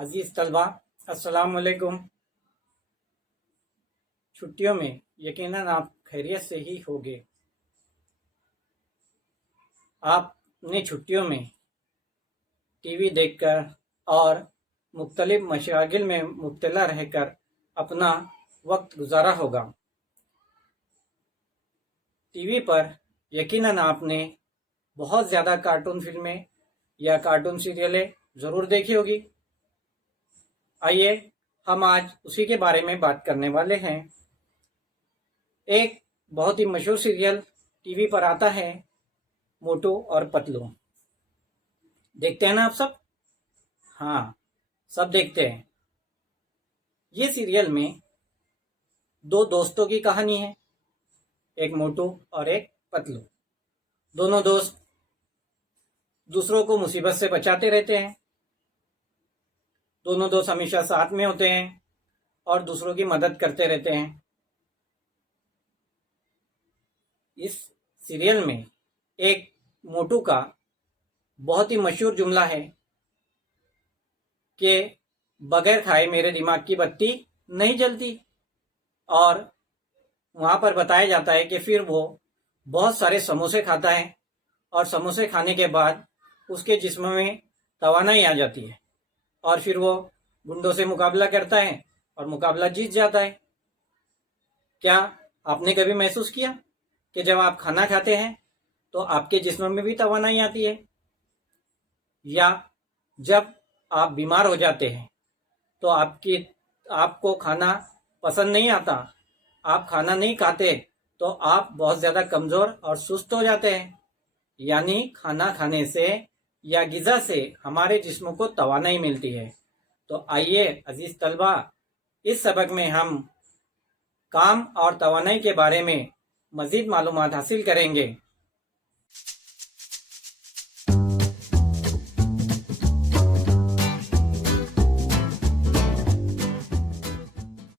अजीज़ तलबा, अस्सलाम वालेकुम। छुट्टियों में यकीनन आप खैरियत से ही होंगे। आप अपनी छुट्टियों में टीवी देखकर और मुख्तलिफ मशागिल में मुब्तला रहकर अपना वक्त गुजारा होगा। टीवी पर यकीनन आपने बहुत ज़्यादा कार्टून फिल्में या कार्टून सीरियलें ज़रूर देखी होगी। आइए हम आज उसी के बारे में बात करने वाले हैं। एक बहुत ही मशहूर सीरियल टीवी पर आता है, मोटू और पतलू। देखते हैं ना आप सब? हाँ, सब देखते हैं। ये सीरियल में दो दोस्तों की कहानी है, एक मोटू और एक पतलू। दोनों दोस्त दूसरों को मुसीबत से बचाते रहते हैं। दोनों दोस्त हमेशा साथ में होते हैं और दूसरों की मदद करते रहते हैं। इस सीरियल में एक मोटू का बहुत ही मशहूर जुमला है कि बगैर खाए मेरे दिमाग की बत्ती नहीं जलती। और वहाँ पर बताया जाता है कि फिर वो बहुत सारे समोसे खाता है और समोसे खाने के बाद उसके जिस्म में तवानाई आ जाती है और फिर वो गुंडों से मुकाबला करता है और मुकाबला जीत जाता है। क्या आपने कभी महसूस किया कि जब आप खाना खाते हैं तो आपके जिस्म में भी तवानाई आती है? या जब आप बीमार हो जाते हैं तो आपको खाना पसंद नहीं आता, आप खाना नहीं खाते तो आप बहुत ज़्यादा कमज़ोर और सुस्त हो जाते हैं। यानी खाना खाने से या ग़िज़ा से हमारे जिस्म को तवानाई मिलती है। तो आइए अजीज़ तलबा, इस सबक में हम काम और तवानाई के बारे में मज़ीद मालूमात हासिल करेंगे।